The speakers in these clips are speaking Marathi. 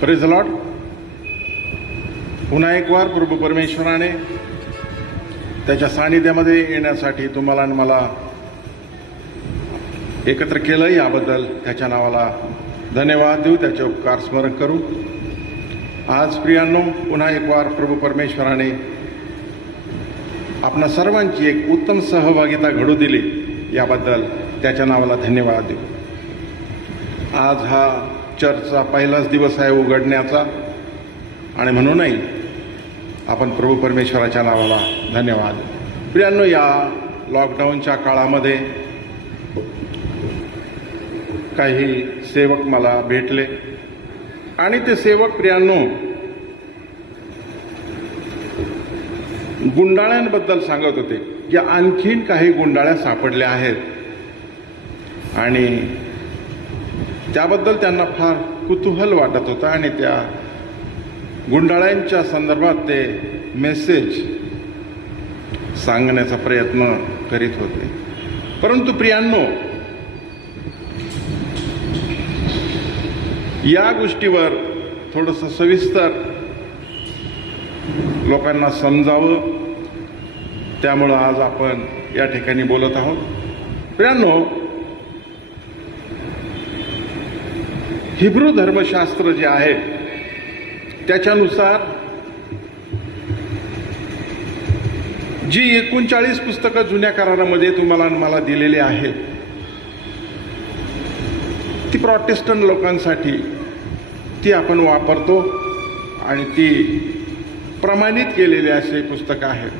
Praise the Lord. पुन्हा एक वार प्रभू परमेश्वराने त्याच्या सानिध्यामध्ये येण्यासाठी तुम्हाला आणि मला एकत्र केलं, याबद्दल त्याच्या नावाला धन्यवाद देऊ, त्याचे उपकार स्मरण करू. आज प्रियांनो, पुन्हा एक वार प्रभू परमेश्वराने आपणा सर्वांची एक उत्तम सहभागिता घडू दिली, याबद्दल त्याच्या नावाला धन्यवाद देऊ. आज हा चर्चचा पहिलाच दिवस आहे उघडण्याचा, आणि म्हणूनही आपण प्रभू परमेश्वराच्या नावाला धन्यवाद. प्रियांनो, या लॉकडाऊनच्या काळामध्ये काही सेवक मला भेटले आणि ते सेवक प्रियांनो गुंडाळ्यांबद्दल सांगत होते की आणखीन काही गुंडाळ्या सापडल्या आहेत आणि त्याबद्दल त्यांना फार कुतूहल वाटत होतं आणि त्या गुंडाळ्यांच्या संदर्भात ते मेसेज सांगण्याचा प्रयत्न करीत होते. परंतु प्रियांनो, या गोष्टीवर थोडंसं सविस्तर लोकांना समजावं, त्यामुळं आज आपण या ठिकाणी बोलत आहोत. प्रियांनो, हिब्रू धर्मशास्त्र जे आहे त्याच्यानुसार जी 39 पुस्तकं जुन्या करारामध्ये तुम्हाला आणि मला दिलेली आहेत, ती प्रोटेस्टंट लोकांसाठी ती आपण वापरतो आणि ती प्रमाणित केलेली असे पुस्तकं आहेत.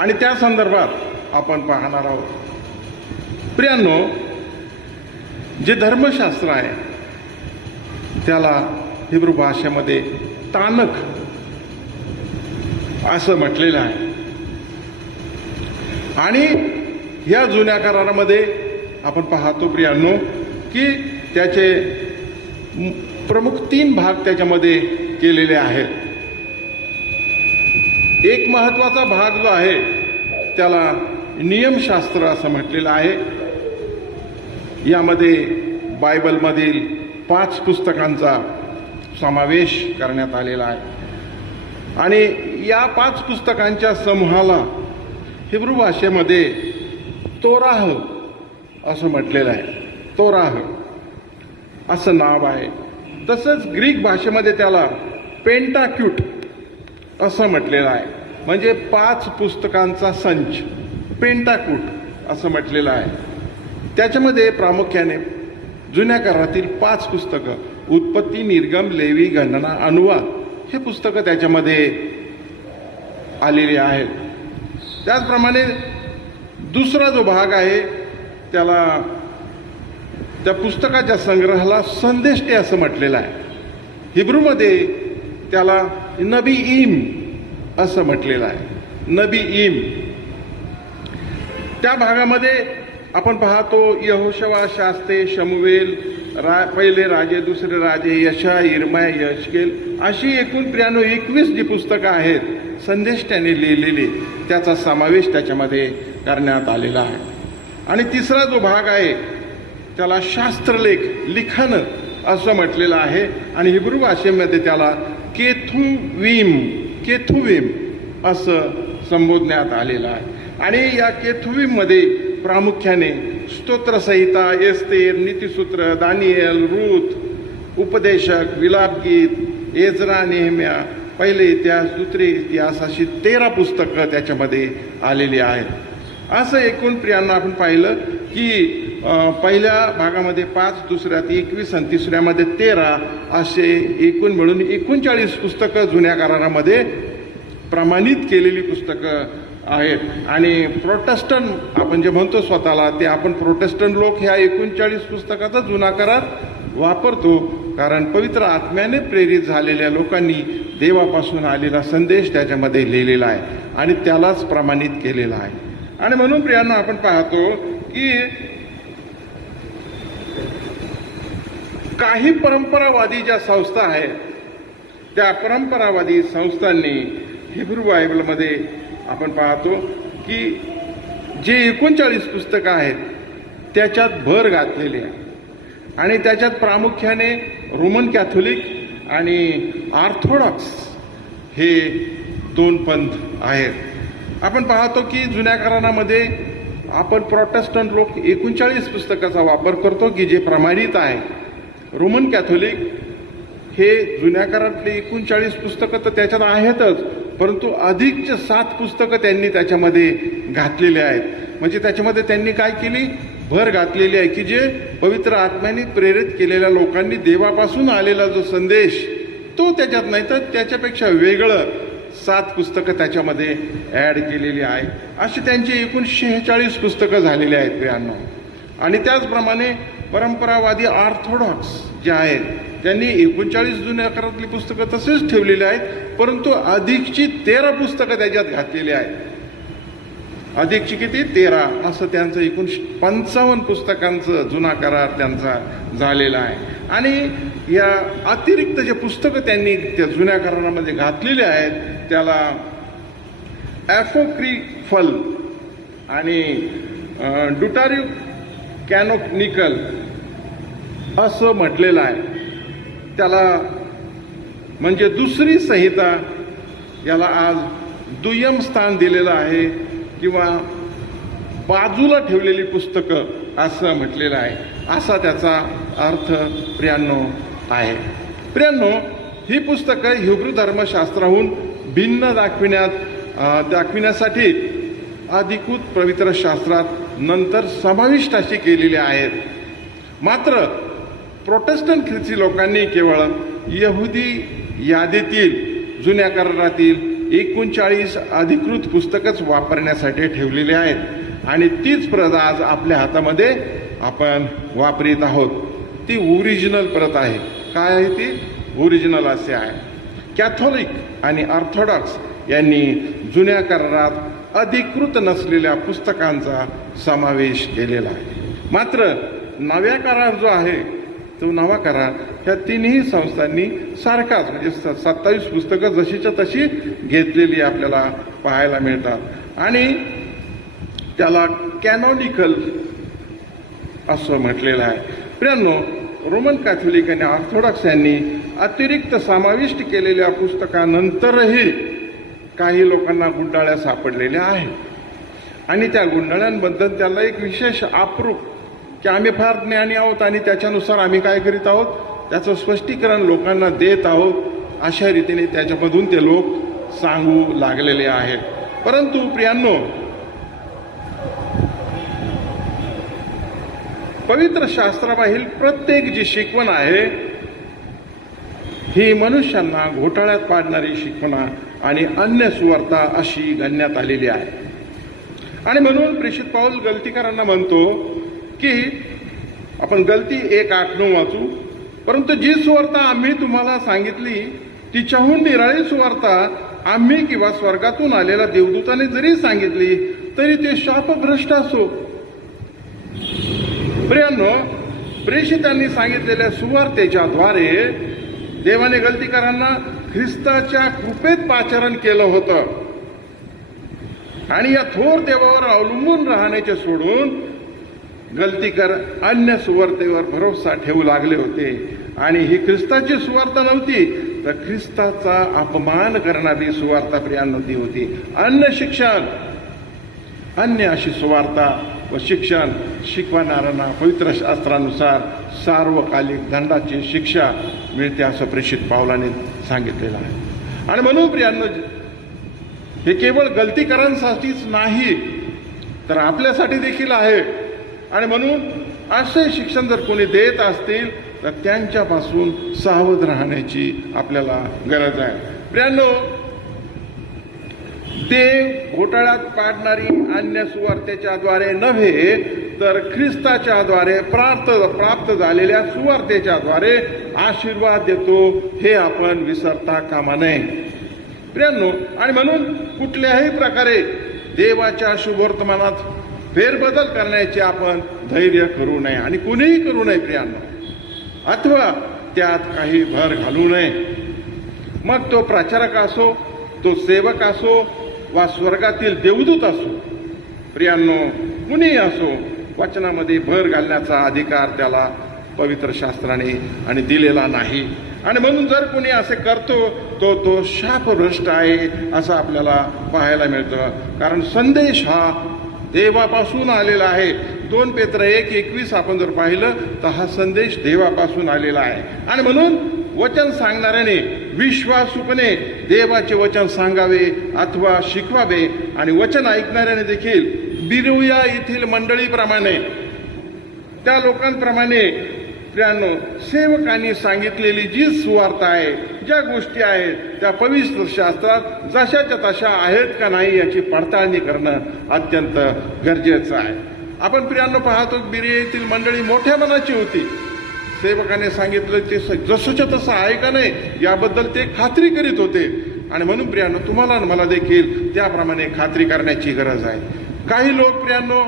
आणि त्या संदर्भात आपण पाहणार आहोत. प्रियांनो, जे धर्मशास्त्र आहे त्याला हिब्रू भाषेमध्ये तानख असं म्हटलेलं आहे. आणि या जुन्या करारामध्ये आपण पाहतो प्रियांनो की त्याचे प्रमुख 3 भाग त्याच्यामध्ये केलेले आहेत. एक महत्त्वाचा भाग जो आहे त्याला नियमशास्त्र असं म्हटलेलं आहे. यामध्ये बायबलमधील 5 पुस्तकांचा समावेश करण्यात आलेला आहे आणि या 5 पुस्तकांच्या समूहाला हिब्रू भाषेमध्ये तोराह असं म्हटलेलं आहे. तोराह असं नाव आहे. तसंच ग्रीक भाषेमध्ये त्याला पेंटाक्यूट असं म्हटलेलं आहे, म्हणजे 5 पुस्तकांचा संच, पेंटाक्यूट असं म्हटलेलं आहे. त्याच्यामध्ये प्रामुख्याने जुन्या करारातील 5 पुस्तकं, उत्पत्ती, निर्गम, लेवी, गणना, अनुवाद, हे पुस्तकं त्याच्यामध्ये आलेली आहेत. त्याचप्रमाणे दुसरा जो भाग आहे त्याला त्या पुस्तकाच्या संग्रहाला संदेष्टे असं म्हटलेलं आहे. हिब्रूमध्ये त्याला नबीईम असं म्हटलेलं आहे. नबीईम. त्या भागामध्ये आपण पाहतो यहोशवा, शास्ते, शमुवेल, पहिले राजे, दुसरे राजे, यशा, इर्माया, यशकेल, अशी एकूण प्रियांनो 21 जी पुस्तकं आहेत संदेष्ट्याने लिहिलेली, त्याचा समावेश त्याच्यामध्ये करण्यात आलेला आहे. आणि तिसरा जो भाग आहे त्याला शास्त्रलेख, लिखाण असं म्हटलेलं आहे आणि हिब्रू भाषेमध्ये त्याला केथुविम असं संबोधण्यात आलेलं आहे. आणि या केथुविममध्ये प्रामुख्याने स्तोत्रसंहिता, एस्तेर, नीतिसूत्र, दानिएल, रूथ, उपदेशक, विलापगीत, एजरा, नेहम्या, पहिले इतिहास, दुसरे इतिहास, अशी 13 पुस्तकं त्याच्यामध्ये आलेली आहेत. असं एकूण प्रियांना आपण पाहिलं की पहिल्या भागामध्ये 5, दुसऱ्यात 21 आणि तिसऱ्यामध्ये 13 असे एकूण मिळून 39 पुस्तकं जुन्या करारामध्ये प्रमाणित केलेली पुस्तकं आहेत. आणि प्रोटेस्टंट आपण जे म्हणतो स्वतःला, ते आपण प्रोटेस्टंट लोक ह्या 39 पुस्तकाचा जुना करार वापरतो, कारण पवित्र आत्म्याने प्रेरित झालेल्या लोकांनी देवापासून आलेला संदेश त्याच्यामध्ये लिहिलेला आहे आणि त्यालाच प्रमाणित केलेला आहे. आणि म्हणून प्रियांनो, आपण पाहतो की काही परंपरावादी ज्या संस्था आहेत, त्या परंपरावादी संस्थांनी हिब्रू बायबलमध्ये आपण पाहतो की जे 39 पुस्तकं आहेत त्याच्यात भर घातलेली आहे. आणि त्याच्यात प्रामुख्याने रोमन कॅथोलिक आणि ऑर्थोडॉक्स हे दोन पंथ आहेत. आपण पाहतो की जुन्या करारामध्ये आपण प्रोटेस्टंट लोक 39 पुस्तकाचा वापर करतो की जे प्रमाणित आहे. रोमन कॅथोलिक हे जुन्या करारातले 39 पुस्तकं तर त्याच्यात आहेतच, परंतु अधिकचे 7 पुस्तकं त्यांनी त्याच्यामध्ये घातलेले आहेत. म्हणजे त्याच्यामध्ये त्यांनी काय केली, भर घातलेली आहे की जे पवित्र आत्म्याने प्रेरित केलेल्या लोकांनी देवापासून आलेला जो संदेश तो त्याच्यात नाही तर त्याच्यापेक्षा वेगळं 7 पुस्तकं त्याच्यामध्ये ॲड केलेली आहे. अशी त्यांची एकूण 46 पुस्तकं झालेली आहेत प्रियांनो. आणि त्याचप्रमाणे परंपरावादी ऑर्थोडॉक्स जे आहेत त्यांनी 39 जुन्या करारातली पुस्तकं तसेच ठेवलेली आहेत, परंतु अधिकची 13 पुस्तकं त्याच्यात घातलेली आहेत. अधिकची किती, 13, असं त्यांचं एकूण 55 पुस्तकांचं जुना करार त्यांचा झालेला आहे. आणि या अतिरिक्त जे पुस्तकं त्यांनी त्या जुन्या करारामध्ये घातलेले आहेत त्याला ॲपोक्रिफल आणि ड्युटारिक कॅनोनिकल असं म्हटलेलं आहे. त्याला म्हणजे दुसरी संहिता याला आज दुय्यम स्थान दिलेलं आहे किंवा बाजूला ठेवलेली पुस्तकं असं म्हटलेलं आहे. असा त्याचा अर्थ प्रियांनो आहे. प्रियांनो, ही पुस्तकं हिब्रू धर्मशास्त्राहून भिन्न दाखविण्यासाठी अधिकृत पवित्र शास्त्रात नंतर समाविष्ट अशी केलेली आहेत. मात्र प्रोटेस्टंट ख्रिस्ती लोकांनी केवळ यहुदी यादीतील जुन्या करारातील 39 अधिकृत पुस्तकच वापरण्यासाठी ठेवलेली आहेत आणि तीच प्रत आज आपल्या हातामध्ये आपण वापरीत आहोत. ती ओरिजिनल प्रत आहे. काय आहे ती? ओरिजिनल असे आहे. कॅथोलिक आणि ऑर्थोडॉक्स यांनी जुन्या करारात अधिकृत नसलेल्या पुस्तकांचा समावेश केलेला आहे. मात्र नव्या करार जो आहे तो नवा करार ह्या तिन्ही संस्थांनी सारखाच म्हणजे 27 पुस्तकं जशीच्या तशी घेतलेली आपल्याला पाहायला मिळतात आणि त्याला कॅनॉनिकल असं म्हटलेलं आहे. प्रियांनो, रोमन कॅथोलिक आणि ऑर्थोडॉक्स यांनी अतिरिक्त समाविष्ट केलेल्या पुस्तकानंतरही काही लोकांना गुंडाळ्या सापडलेल्या आहेत आणि त्या गुंडाळ्यांबद्दल त्याला एक विशेष अप्रूप की आम्ही फार ज्ञानी आहोत आणि त्याच्यानुसार आम्ही काय करीत आहोत त्याचं स्पष्टीकरण लोकांना देत आहोत, अशा रीतीने त्याच्यामधून ते लोक सांगू लागलेले आहेत. परंतु प्रियांनो, पवित्र शास्त्राबाहेर प्रत्येक जी शिकवण आहे ही मनुष्यांना घोटाळ्यात पाडणारी शिकवण आणि अन्य सुवार्ता अशी गणण्यात आलेली आहे. आणि म्हणून प्रेषित पाऊल गलतीकारांना म्हणतो की आपण गलती 1:8-9 वाचू, परंतु जी सुवार्ता आम्ही तुम्हाला सांगितली तिच्याहून निराळी सुवार्ता आम्ही किंवा स्वर्गातून आलेल्या देवदूताने जरी सांगितली तरी ते शापभ्रष्ट असो. प्रियांनो, प्रेषितांनी सांगितलेल्या सुवार्तेच्या द्वारे देवाने गलतीकारांना ख्रिस्ताच्या कृपेत पाचारण केलं होतं आणि या थोर देवावर अवलंबून राहण्याचे सोडून गलतीकर अन्य सुवार्तेवर भरोसा ठेवू लागले होते. आणि ही ख्रिस्ताची सुवार्ता नव्हती तर ख्रिस्ताचा अपमान करणारी सुवार्ता प्रियांनो ती होती. अन्य अशी सुवार्ता व शिक्षण शिकवणाऱ्यांना पवित्र शास्त्रानुसार सार्वकालिक दंडाची शिक्षा मिळते असं प्रेषित पावलाने सांगितलेलं आहे. आणि म्हणून प्रियांनो, हे केवळ गलतीकरांसाठीच नाही तर आपल्यासाठी देखील आहे. आणि म्हणून असे शिक्षण जर कोणी देत असतील तर त्यांच्यापासून सावध राहण्याची आपल्याला गरज आहे. प्रियांनो, देव घोटाळ्यात पाडणारी अन्य सुवार्तेच्या द्वारे नव्हे तर ख्रिस्ताच्या द्वारे प्राप्त झालेल्या सुवार्तेच्या द्वारे आशीर्वाद देतो हे आपण विसरता कामा नये. प्रियांनो, आणि म्हणून कुठल्याही प्रकारे देवाच्या शुभवर्तमानात फेरबदल करण्याचे आपण धैर्य करू नये आणि कुणीही करू नये प्रियांनो, अथवा त्यात काही भर घालू नये. मग तो प्रचारक असो, तो सेवक असो वा स्वर्गातील देवदूत असो. प्रियांनो, कुणीही असो, वचनामध्ये भर घालण्याचा अधिकार त्याला पवित्र शास्त्राने आणि दिलेला नाही. आणि म्हणून जर कोणी असे करतो तो शापभ्रष्ट आहे असं आपल्याला पाहायला मिळतं. कारण संदेश हा देवापासून आलेला आहे. 2 पेत्र 1:21 आपण जर पाहिलं तर हा संदेश देवापासून आलेला आहे. आणि म्हणून वचन सांगणाऱ्याने विश्वासूपणे देवाचे वचन सांगावे अथवा शिकवावे. आणि वचन ऐकणाऱ्याने देखील बिरोया येथील मंडळीप्रमाणे, त्या लोकांप्रमाणे प्रियांनो, सेवकांनी सांगितलेली जी सुवार्ता आहे, ज्या गोष्टी आहेत त्या पवित्र शास्त्रात जशाच्या तशा आहेत का नाही याची पडताळणी करणं अत्यंत गरजेचं आहे. आपण प्रियांनो पाहतो बिरोया येथील मंडळी मोठ्या मनाची होती. सेवकाने सांगितलं ते जसंच्या तसं आहे का नाही याबद्दल ते खात्री करीत होते. आणि म्हणून प्रियांनो, तुम्हाला आणि मला देखील त्याप्रमाणे खात्री करण्याची गरज आहे. काही लोक प्रियांनो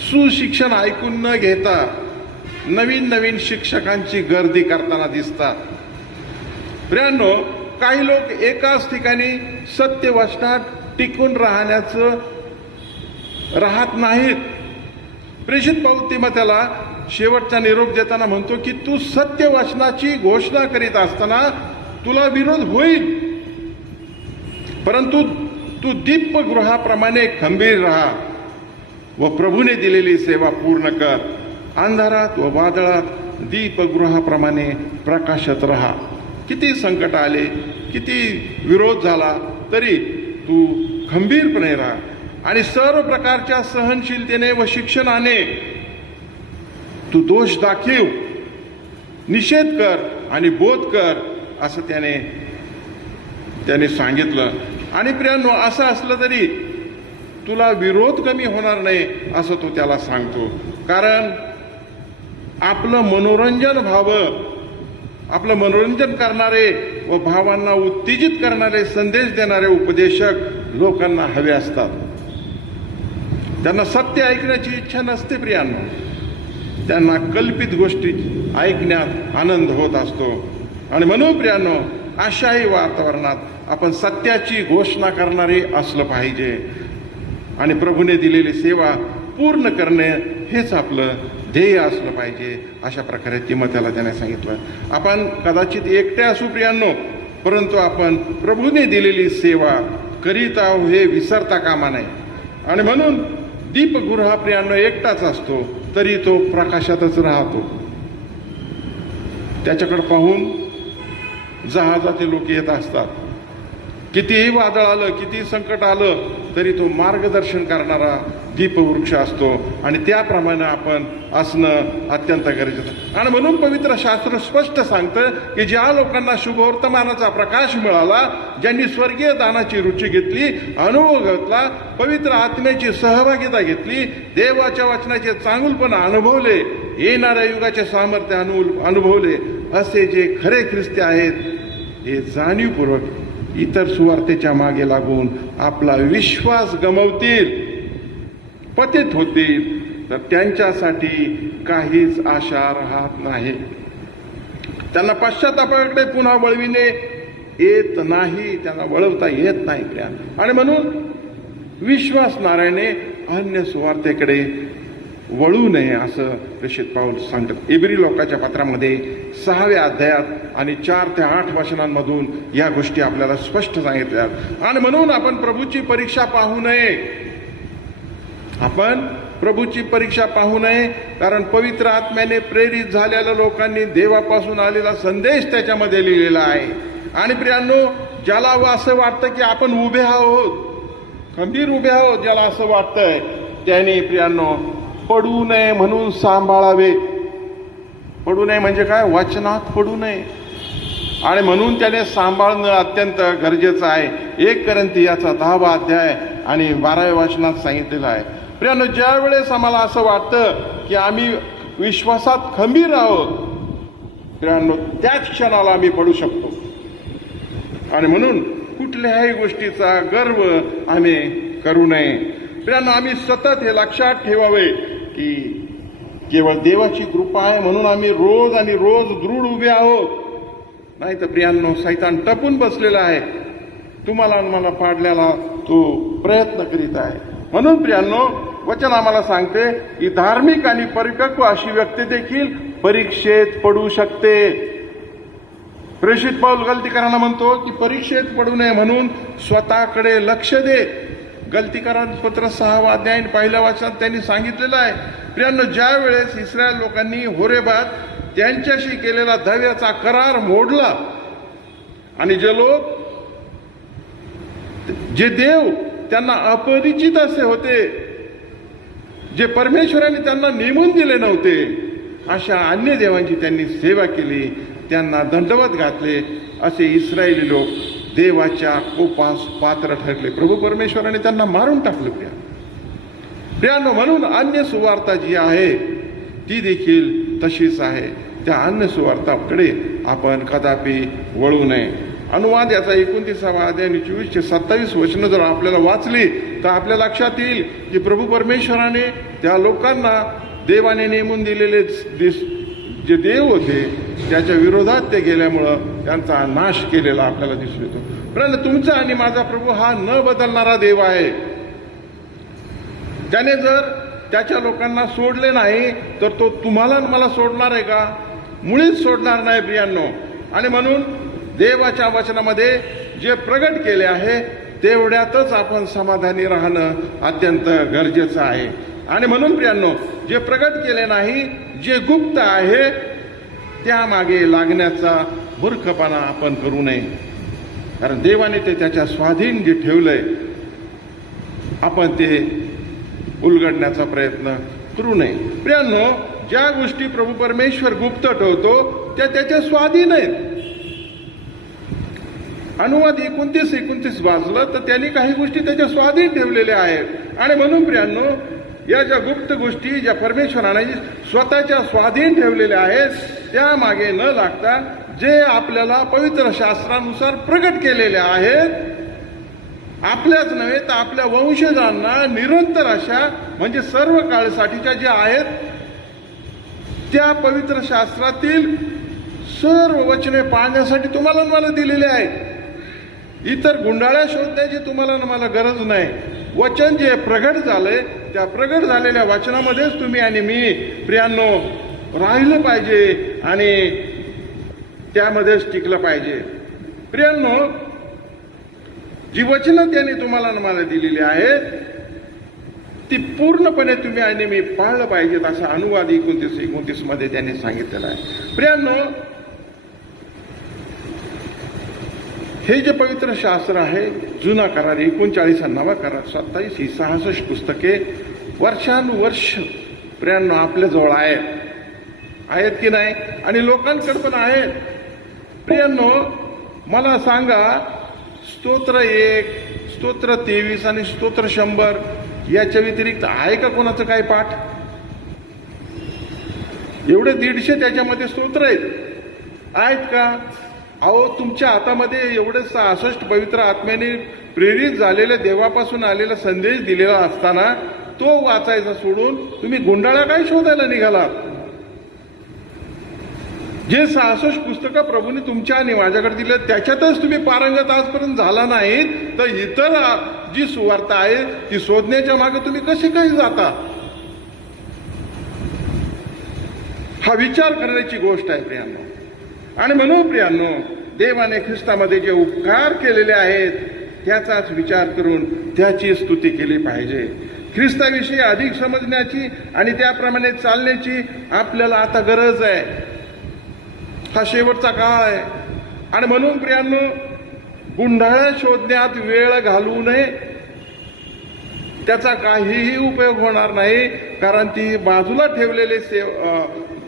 सुशिक्षण ऐकून न घेता नवीन शिक्षकांची गर्दी करताना दिसतात. प्रियांनो, काही लोक एकाच ठिकाणी सत्य वचनात टिकून राहत नाहीत. प्रेषित पाऊल तिमोथेला शेवटचा निरोप देताना म्हणतो की तू सत्य वचनाची घोषणा करीत असताना तुला विरोध होईल, परंतु तू दीपगृहाप्रमाणे खंबीर राहा व प्रभूने दिलेली सेवा पूर्ण कर. अंधारात व वादळात दीपगृहाप्रमाणे प्रकाशत राहा. किती संकट आले, किती विरोध झाला तरी तू खंबीरपणे राहा आणि सर्व प्रकारच्या सहनशीलतेने व शिक्षणाने तू दोष दाखव, निषेध कर आणि बोध कर असं त्याने सांगितलं. आणि प्रियांनो, असं असलं तरी तुला विरोध कमी होणार नाही असं तो त्याला सांगतो. कारण आपलं मनोरंजन करणारे व भावांना उत्तेजित करणारे संदेश देणारे उपदेशक लोकांना हवे असतात. त्यांना सत्य ऐकण्याची इच्छा नसते प्रियांनो, त्यांना कल्पित गोष्टी ऐकण्यात आनंद होत असतो. आणि म्हणून प्रियांनो, अशाही वातावरणात आपण सत्याची घोषणा करणारे असलं पाहिजे आणि प्रभूने दिलेली सेवा पूर्ण करणे हेच आपलं ध्येय असलं पाहिजे. अशा प्रकारे तिमोथेला त्याने सांगितलं. आपण कदाचित एकटे असू प्रियांनो, परंतु आपण प्रभूने दिलेली सेवा करीत आहोत हे विसरता कामा नये. आणि म्हणून दीपगृह प्रियांनो एकटाच असतो तरी तो प्रकाशातच राहतो. त्याच्याकडे पाहून जहाजातील लोक येत असतात. कितीही वादळ आलं, किती संकट आलं तरी तो मार्गदर्शन करणारा दीपवृक्ष असतो. आणि त्याप्रमाणे आपण असणं अत्यंत गरजेचं. आणि म्हणून पवित्र शास्त्र स्पष्ट सांगतं की ज्या लोकांना शुभवर्तमानाचा प्रकाश मिळाला, ज्यांनी स्वर्गीय दानाची रुची घेतली, अनुभव घेतला, पवित्र आत्म्याची सहभागिता घेतली, देवाच्या वचनाचे चांगुलपणा अनुभवले, येणाऱ्या युगाचे सामर्थ्य अनुभवले, असे जे खरे ख्रिस्ती आहेत हे जाणीवपूर्वक इतर सुवार्तेच्या मागे लागून आपला विश्वास गमावतील, पतित होतील, तर त्यांच्यासाठी काहीच आशा राहत नाही. त्यांना पश्चातापाकडे पुन्हा वळविणे येत नाही, त्यांना वळवता येत नाही. आणि म्हणून विश्वासणाऱ्याने अन्य सुवार्तेकडे वळू नये असं प्रेषित पाऊल सांगतात. इब्री लोकांच्या पत्रामध्ये 6व्या अध्यायात आणि 4 ते 8 वचनांमधून या गोष्टी आपल्याला स्पष्ट सांगितल्या. आणि म्हणून आपण प्रभूची परीक्षा पाहू नये. आपण प्रभूची परीक्षा पाहू नये, कारण पवित्र आत्म्याने प्रेरित झालेल्या लोकांनी देवापासून आलेला संदेश त्याच्यामध्ये लिहिलेला आहे. आणि प्रियांनो, ज्याला असं वाटतं की आपण उभे आहोत, खंबीर उभे आहोत, ज्याला असं वाटतंय त्याने प्रियांनो पडू नये म्हणून सांभाळावे. पडू नये म्हणजे काय? वचनात पडू नये. आणि म्हणून त्याने सांभाळणं अत्यंत गरजेचं आहे. 1 कोरिंथियाचा 10वा अध्याय आणि 12व्या वचनात सांगितलेलं आहे. प्रियांनो, ज्या वेळेस आम्हाला असं वाटतं की आम्ही विश्वासात खंबीर आहोत, प्रियांनो, त्याच क्षणाला आम्ही पडू शकतो. आणि म्हणून कुठल्याही गोष्टीचा गर्व आम्ही करू नये. प्रियांनो, आम्ही सतत हे लक्षात ठेवावे की केवळ देवाची कृपा आहे म्हणून आम्ही रोज आणि रोज दृढ उभे आहोत. नाही तर प्रियांनो, सैतान टपून बसलेला आहे. तुम्हाला मला पाडल्याला तो प्रयत्न करीत आहे. म्हणून प्रियांनो, वचन आम्हाला सांगते की धार्मिक आणि परिपक्व अशी व्यक्ती देखील परीक्षेत पडू शकते. प्रेषित पौल गलतीकारांना म्हणतो की परीक्षेत पडू नये म्हणून स्वतःकडे लक्ष दे. गलतीकारांचं पत्र 6 अध्याय 1 वचनात त्यांनी सांगितलेलं आहे. प्रियांनो, ज्या वेळेस इस्रायल लोकांनी होरेबात त्यांच्याशी केलेला दव्याचा करार मोडला आणि जे देव त्यांना अपरिचित असे होते, जे परमेश्वराने त्यांना नेमून दिले नव्हते, अशा अन्य देवांची त्यांनी सेवा केली, त्यांना दंडवत घातले, असे इस्रायली लोक देवाच्या कोपास पात्र ठरले. प्रभू परमेश्वराने त्यांना मारून टाकलं. प्रियांनो, म्हणून अन्य सुवार्ता जी आहे ती देखील तशीच आहे. त्या अन्य सुवार्ताकडे आपण कदापि वळू नये. अनुवाद याचा 29 अध्याय 24-27 वचनं जर आपल्याला वाचली तर आपल्या लक्षात येईल की प्रभू परमेश्वराने त्या लोकांना देवाने नेमून दिलेले जे देव होते त्याच्या विरोधात ते गेल्यामुळं त्यांचा नाश केलेला आपल्याला दिसून येतो. परंतु तुमचा आणि माझा प्रभू हा न बदलणारा देव आहे. त्याने जर त्याच्या लोकांना सोडले नाही तर तो तुम्हाला मला सोडणार आहे का? मुळीच सोडणार नाही प्रियांनो. आणि म्हणून देवाच्या वचनामध्ये जे प्रगट केले आहे तेवढ्यातच आपण समाधानी राहणं अत्यंत गरजेचं आहे. आणि म्हणून प्रियांनो, जे प्रगट केले नाही, जे गुप्त आहे त्यामागे लागण्याचा मूर्खपणा आपण करू नये. कारण देवाने ते त्याच्या स्वाधीन जे ठेवलंय आपण ते उलगडण्याचा प्रयत्न करू नये. प्रियांनो, ज्या गोष्टी प्रभू परमेश्वर गुप्त ठेवतो त्या त्याच्या स्वाधीन आहेत. अनुवाद 29 वाचलं तर त्यांनी काही गोष्टी त्याच्या स्वाधीन ठेवलेल्या आहेत. आणि म्हणून प्रियांनो, या ज्या गुप्त गोष्टी ज्या परमेश्वराने स्वतःच्या स्वाधीन ठेवलेल्या आहेत त्यामागे न लागता जे आपल्याला पवित्र शास्त्रानुसार प्रगट केलेले आहेत, आपल्याच नव्हे तर आपल्या वंशजांना निरंतर अशा म्हणजे सर्व काळासाठीच्या ज्या आहेत त्या पवित्र शास्त्रातील सर्व वचने पाळण्यासाठी तुम्हाला मला दिलेले आहेत. इतर गुंडाळ्या शोधण्याची तुम्हाला मला गरज नाही. वचन जे प्रगट झालंय त्या प्रगट झालेल्या वचनामध्येच तुम्ही आणि मी प्रियांनो राहिलं पाहिजे आणि त्यामध्येच टिकलं पाहिजे. प्रियांनो, जी वचनं त्यांनी तुम्हाला मला दिलेली आहेत ती पूर्णपणे तुम्ही आणि मी पाळलं पाहिजेत असा अनुवाद 29 मध्ये त्यांनी सांगितलेला आहे. प्रियांनो, हे जे पवित्र शास्त्र आहे, जुना करार 39, नवा करार 27, ही 66 पुस्तके वर्षानुवर्ष प्रियांनो आपल्याजवळ आहेत की नाही? आणि लोकांकडे पण आहेत. प्रियांनो, मला सांगा, स्तोत्र 1, स्तोत्र 23 आणि स्तोत्र 100 याच्या व्यतिरिक्त आहे का कोणाचं काय पाठ? एवढे 150 त्याच्यामध्ये स्तोत्र आहेत का? अहो, तुमच्या हातामध्ये एवढे 66 पवित्र आत्म्याने प्रेरित झालेल्या देवापासून आलेला संदेश दिलेला असताना तो वाचायचा सोडून तुम्ही गुंडाळा काय शोधायला निघाला? जे 66 पुस्तकं प्रभूने तुमच्या आणि माझ्याकडे दिले त्याच्यातच तुम्ही पारंगत आजपर्यंत झाला नाहीत तर इतर जी सुवार्ता आहे ती शोधण्याच्या मागे तुम्ही कसे काही जाता? हा विचार करण्याची गोष्ट आहे प्रियांनो. आणि म्हणून प्रियांनो, देवाने ख्रिस्तामध्ये जे उपकार केलेले आहेत त्याचाच विचार करून त्याची स्तुती केली पाहिजे. ख्रिस्ताविषयी अधिक समजण्याची आणि त्याप्रमाणे चालण्याची आपल्याला आता गरज आहे. हा शेवटचा काळ आहे. आणि म्हणून प्रियांनो, गुंडाळ्या शोधण्यात वेळ घालवू नये. त्याचा काहीही उपयोग होणार नाही. कारण ती बाजूला ठेवलेले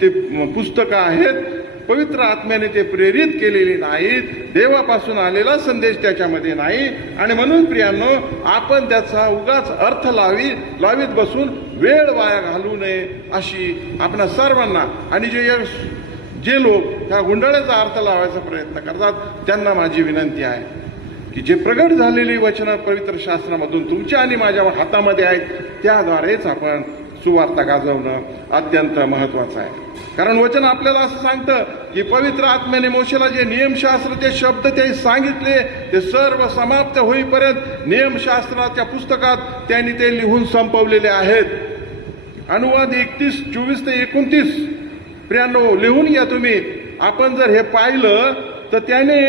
ते पुस्तकं आहेत, पवित्र आत्म्याने ते प्रेरित केलेले नाहीत, देवापासून आलेला संदेश त्याच्यामध्ये नाही. आणि म्हणून प्रियांनो, आपण त्याचा उगाच अर्थ लावीत बसून वेळ वाया घालवू नये अशी आपणा सर्वांना आणि जे लोक ह्या गुंडाळ्याचा अर्थ लावायचा प्रयत्न करतात त्यांना माझी विनंती आहे की जे प्रगट झालेली वचनं पवित्र शास्त्रामधून तुमच्या आणि माझ्या हातामध्ये आहेत त्याद्वारेच आपण सुवार्ता गाजवणं अत्यंत महत्वाचं आहे. कारण वचन आपल्याला असं सांगतं की पवित्र आत्म्याने मोशेला जे नियमशास्त्र ते शब्द ते सांगितले ते सर्व समाप्त होईपर्यंत नियमशास्त्राच्या पुस्तकात त्यांनी ते लिहून संपवलेले आहेत. अनुवाद 31:24 ते 29. प्रियांनो, लिहून घ्या तुम्ही. आपण जर हे पाहिलं तर त्याने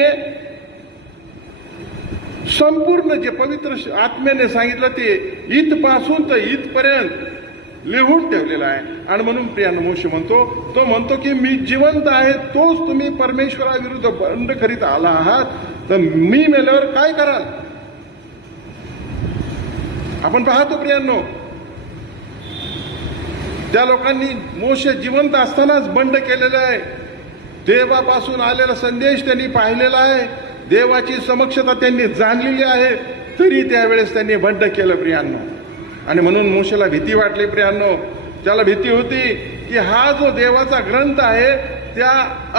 संपूर्ण जे पवित्र आत्म्याने सांगितलं ते इथपासून तर इथपर्यंत लिहून ठेवलेला आहे. आणि म्हणून प्रियांनो, मोशे म्हणतो की मी जिवंत आहे, तोच तुम्ही परमेश्वराविरुद्ध बंड करीत आला आहात, तर मी मेल्यावर काय कराल? आपण पाहतो प्रियांनो, त्या लोकांनी मोशे जिवंत असतानाच बंड केलेलं आहे. देवापासून आलेला संदेश त्यांनी पाहिलेला आहे, देवाची समक्षता त्यांनी जाणलेली आहे, तरी त्यावेळेस त्यांनी बंड केलं प्रियांनो. आणि म्हणून मोशेला भीती वाटली प्रियांनो. त्याला भीती होती की हा जो देवाचा ग्रंथ आहे त्या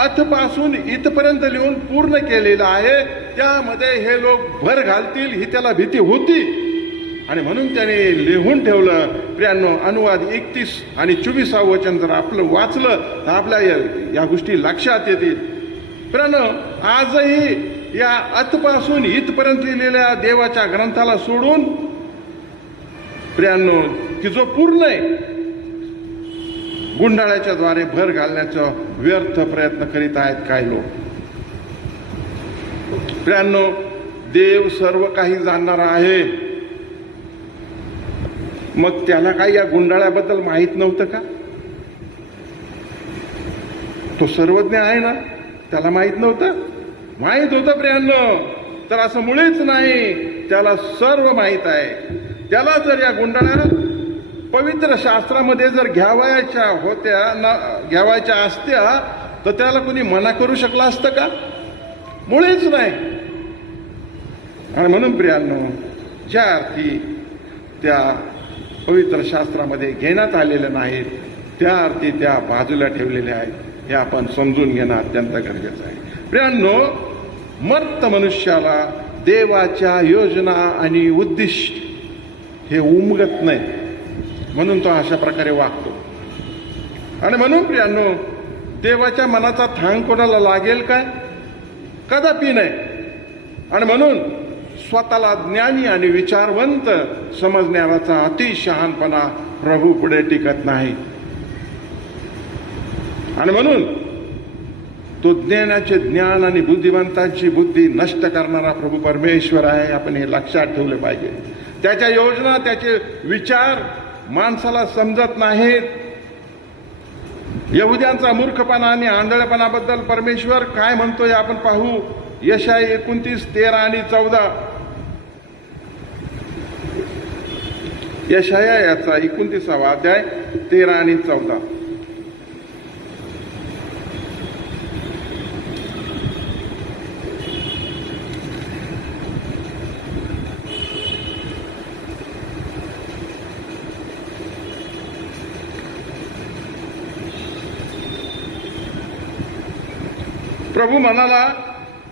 अथपासून इथपर्यंत लिहून पूर्ण केलेला आहे, त्यामध्ये हे लोक भर घालतील ही त्याला भीती होती. आणि म्हणून त्याने लिहून ठेवलं प्रियांनो. अनुवाद 31 आणि 24 वचन जर आपलं वाचलं तर आपल्या या गोष्टी लक्षात येतील. प्रियांनो, आजही या अथपासून इथपर्यंत लिहिलेल्या देवाच्या ग्रंथाला सोडून प्रियांनो की जो पूर्ण आहे, गुंडाळ्याच्या द्वारे भर घालण्याचा व्यर्थ प्रयत्न करीत आहेत काही लोक. प्रियांनो, देव सर्व काही जाणणारा आहे. मग त्याला काही या गुंडाळ्याबद्दल माहीत नव्हतं का? तो सर्वज्ञ आहे ना, त्याला माहीत नव्हतं? माहीत होतं प्रियांनो. तर असं मुळीच नाही, त्याला सर्व माहीत आहे. त्याला जर या गुंडाळ्या पवित्र शास्त्रामध्ये जर घ्यावायच्या असत्या तर त्याला कोणी मना करू शकला असतं का? मुळीच नाही. आणि म्हणून प्रियांनो, ज्या अर्थी त्या पवित्र शास्त्रामध्ये घेण्यात आलेल्या नाहीत त्या अर्थी त्या बाजूला ठेवलेल्या आहेत, हे आपण समजून घेणं अत्यंत गरजेचं आहे. प्रियांनो, मर्त मनुष्याला देवाच्या योजना आणि उद्दिष्ट हे उमगत नाही, म्हणून तो अशा प्रकारे वागतो. आणि म्हणून प्रियांनो, देवाच्या मनाचा थांग कोणाला लागेल काय? कदापि नाही. आणि म्हणून स्वतःला ज्ञानी आणि विचारवंत समजणाराचा अतिशहानपणा प्रभू पुढे टिकत नाही. आणि म्हणून तो ज्ञानाचे ज्ञान आणि बुद्धिवंतांची बुद्धी नष्ट करणारा प्रभू परमेश्वर आहे. आपण हे लक्षात ठेवले पाहिजे. त्याच्या योजना, त्याचे विचार माणसाला समजत नाहीत. यहुद्यांचा मूर्खपणा आणि आंधळेपणाबद्दल परमेश्वर काय म्हणतोय आपण पाहू. यशाया 29:13 आणि 14. यशाया याचा 29वा अध्याय 13 आणि 14.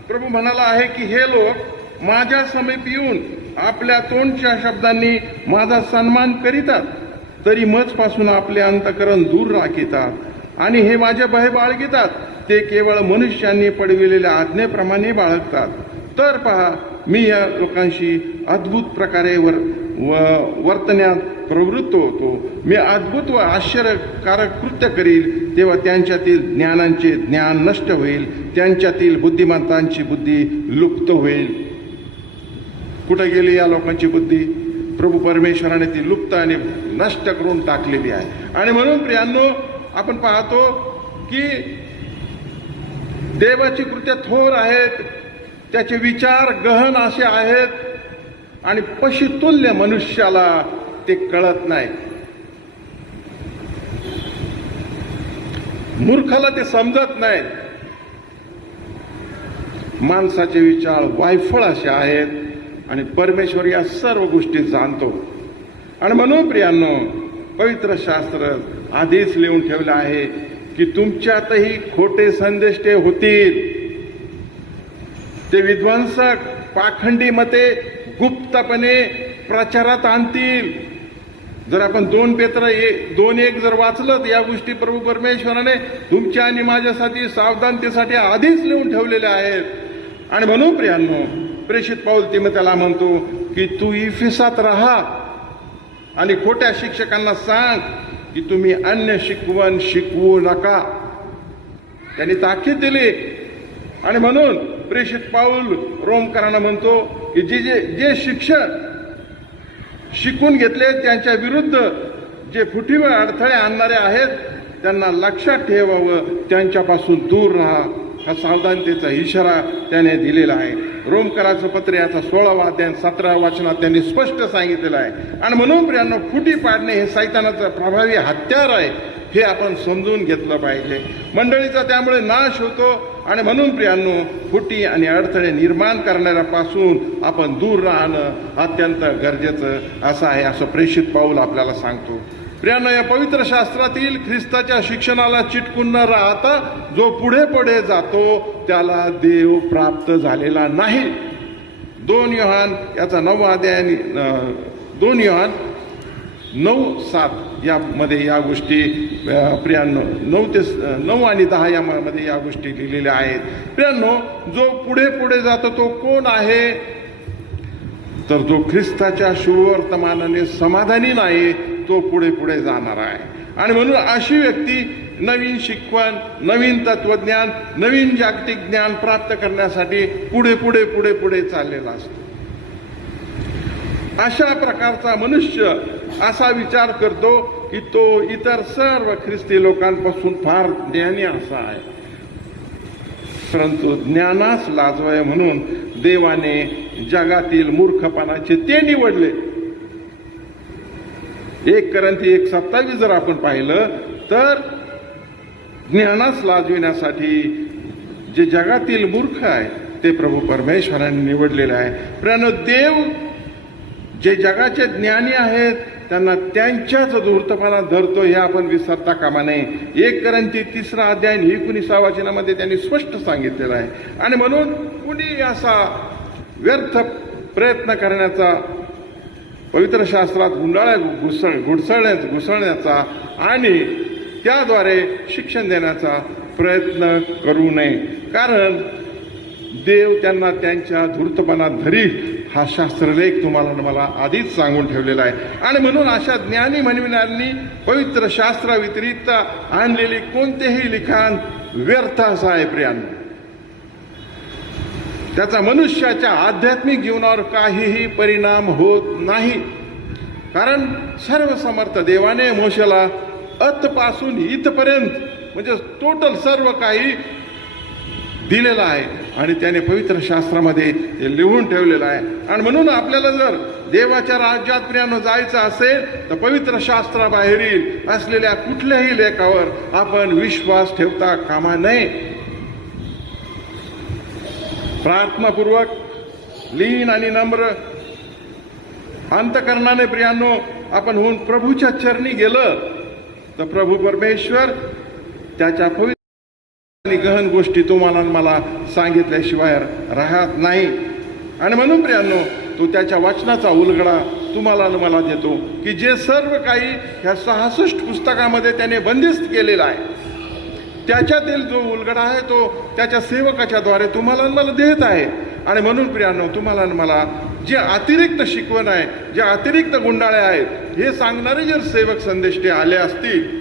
प्रभू म्हणाला आहे की हे लोक माझ्या समीप येऊन आपल्या तोंडच्या शब्दांनी माझा सन्मान करीतात, तरी मजपासून आपले अंतकरण दूर राखितात आणि हे माझे भय बाळगितात. ते केवळ मनुष्यांनी पडविलेल्या आज्ञेप्रमाणे बाळगतात. तर पहा, मी या लोकांशी अद्भुत प्रकारे वर्तण्यात प्रवृत्त होतो. मी अद्भुत व आश्चर्यकारक कृत्य करील, तेव्हा त्यांच्यातील ज्ञानांचे ज्ञान नष्ट होईल, त्यांच्यातील बुद्धिमंतांची बुद्धी लुप्त होईल. कुठे गेली या लोकांची बुद्धी? प्रभू परमेश्वराने ती लुप्त आणि नष्ट करून टाकलेली आहे. आणि म्हणून प्रियांनो, आपण पाहतो की देवाची कृत्य थोर आहेत, त्याचे विचार गहन असे आहेत आणि पशुतुल्य मनुष्याला ते कळत नाही. मूर्खाला ते समजत नाही. माणसाचे विचार वायफळ असे आहेत आणि परमेश्वर या सर्व गोष्टी जाणतो. आणि म्हणून प्रियांनो, पवित्र शास्त्र आधीच लिहून ठेवलं आहे की तुमच्यातही खोटे संदेष्टे होतील. ते विध्वंसक पाखंडी मते गुप्तपणे प्रचारात आणतील. जर आपण 2:1 जर वाचलं तर या गोष्टी प्रभू परमेश्वराने तुमच्या आणि माझ्यासाठी सावधानतेसाठी आधीच लिहून ठेवलेल्या आहेत. आणि म्हणून प्रियांनो, प्रेषित पाऊल तिमोथेला म्हणतो की तू इफिसात राहा आणि खोट्या शिक्षकांना सांग की तुम्ही अन्य शिकवण शिकवू नका. त्यांनी ताकीद दिली. आणि म्हणून प्रेषित पाऊल रोमकरांना म्हणतो की जे शिक्षक शिकून घेतले त्यांच्या विरुद्ध जे फुटीवर अडथळे आणणारे आहेत त्यांना लक्षात ठेवावं, त्यांच्यापासून दूर राहा. हा सावधानतेचा इशारा त्याने दिलेला आहे. रोमकराचं पत्र याचा 16वा अध्याय 17व्या वचनात त्यांनी स्पष्ट सांगितलेलं आहे. आणि म्हणून प्रियांनो, फुटी पाडणे हे सैतानाचं प्रभावी हत्यार आहे, हे आपण समजून घेतलं पाहिजे. मंडळीचा त्यामुळे नाश होतो. आणि म्हणून प्रियांनो, फुटी आणि अडथळे निर्माण करणाऱ्यापासून आपण दूर राहणं अत्यंत गरजेचं असं आहे, असं प्रेषित पाऊल आपल्याला सांगतो. प्रियांनो, या पवित्र शास्त्रातील ख्रिस्ताच्या शिक्षणाला चिटकून न राहता जो पुढे पुढे जातो त्याला देव प्राप्त झालेला नाही. 2 योहान याचा 9वा अध्याय 2 योहान 9:7 यामध्ये या गोष्टी प्रियांनो 9 आणि 10 यामध्ये या गोष्टी लिहिलेल्या आहेत. प्रियांनो, जो पुढे पुढे जातो तो कोण आहे? तर जो ख्रिस्ताच्या शुभवर्तमानाने समाधानी नाही तो पुढे पुढे जाणार आहे. आणि म्हणून अशी व्यक्ती नवीन शिकवण, नवीन तत्वज्ञान, नवीन जागतिक ज्ञान प्राप्त करण्यासाठी पुढे पुढे पुढे पुढे चाललेला असतो. अशा प्रकारचा मनुष्य असा विचार करतो की तो इतर सर्व ख्रिस्ती लोकांपासून फार ज्ञानी असा आहे. परंतु ज्ञानास लाजवाय म्हणून देवाने जगातील मूर्खपणाचे ते निवडले. 1 कोरिंथी 1:27 जर आपण पाहिलं तर ज्ञानास लाजविण्यासाठी जे जगातील मूर्ख आहे ते प्रभू परमेश्वराने निवडलेले आहे. प्रियांनो, देव जे जगाचे ज्ञानी आहेत त्यांना त्यांच्याच धूर्तपणा धरतो, हे आपण विसरता कामा नये. 1 कोरिंथी 3 अध्याय 19व्या वचनामध्ये त्यांनी स्पष्ट सांगितलेलं आहे. आणि म्हणून कुणी असा व्यर्थ प्रयत्न करण्याचा, पवित्र शास्त्रात घुसळण्याचा आणि त्याद्वारे शिक्षण देण्याचा प्रयत्न करू नये, कारण देव त्यांना त्यांच्या धूर्तपणात धरील हा शास्त्रलेख तुम्हाला मला आधीच सांगून ठेवलेला आहे. आणि म्हणून अशा ज्ञानी म्हणविणाऱ्यांनी पवित्र शास्त्राव्यतिरिक्त आणलेले कोणतेही लिखाण व्यर्थ असं आहे. प्रियांनो, त्याचा मनुष्याच्या आध्यात्मिक जीवनावर काहीही परिणाम होत नाही, कारण सर्वसमर्थ देवाने मोशेला अतपासून इथपर्यंत म्हणजे टोटल सर्व काही दिलेलं आहे आणि त्याने पवित्र शास्त्रामध्ये ते लिहून ठेवलेलं आहे. आणि म्हणून आपल्याला जर देवाच्या राज्यात प्रियांनो जायचं असेल तर पवित्र शास्त्राबाहेरील असलेल्या कुठल्याही लेखावर आपण विश्वास ठेवता कामा नये. प्रार्थनापूर्वक, लीन आणि नम्र अंतकरणाने प्रियांनो आपण होऊन प्रभूच्या चरणी गेलं तर प्रभू परमेश्वर त्याच्या पवित्र आणि गहन गोष्टी तुम्हाला मला सांगितल्याशिवाय राहत नाही. आणि म्हणून प्रियांनो, तो त्याच्या वचनाचा उलगडा तुम्हाला मला देतो की जे सर्व काही ह्या 66 पुस्तकामध्ये त्याने बंदिस्त केलेलं आहे त्याच्यातील जो उलगडा आहे तो त्याच्या सेवकाच्या द्वारे तुम्हाला मला देत आहे. आणि म्हणून प्रियांनो, तुम्हाला मला जे अतिरिक्त शिकवण आहे, जे अतिरिक्त गुंडाळे आहेत हे सांगणारे जर सेवक संदेष्टे आले असतील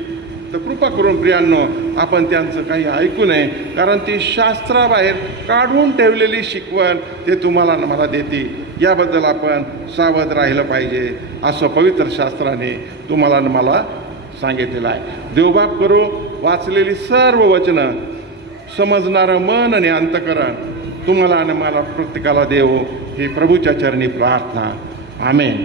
तर कृपा करून प्रियांनो आपण त्यांचं काही ऐकू नये, कारण ती शास्त्राबाहेर काढून ठेवलेली शिकवण ते तुम्हाला मला देते. याबद्दल आपण सावध राहिलं पाहिजे असं पवित्र शास्त्राने तुम्हाला मला सांगितलेलं आहे. देवबाप करो, वाचलेली सर्व वचनं समजणारं मन आणि अंतकरण तुम्हाला आणि मला प्रत्येकाला देव ही प्रभूच्या चरणी प्रार्थना. आमेन.